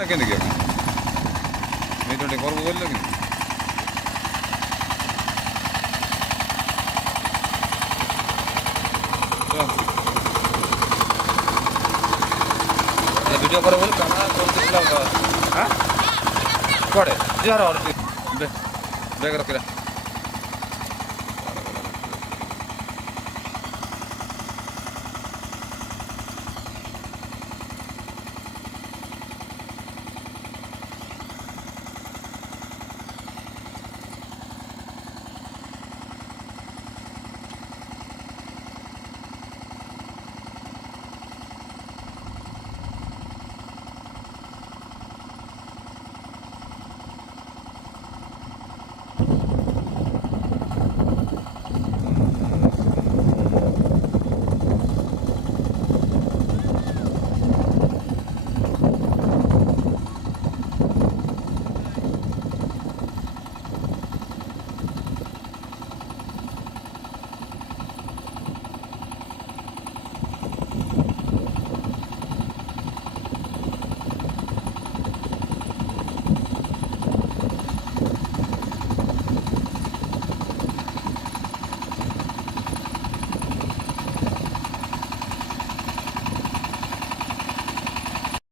କେମିତି କି ଆପଣ ନେଇ ଘରକୁ ଗଲେ କି ভিডিও করে বলে ক্যামেরা করতেছিলাম হ্যাঁ পড়ে যার বেগ রখিলা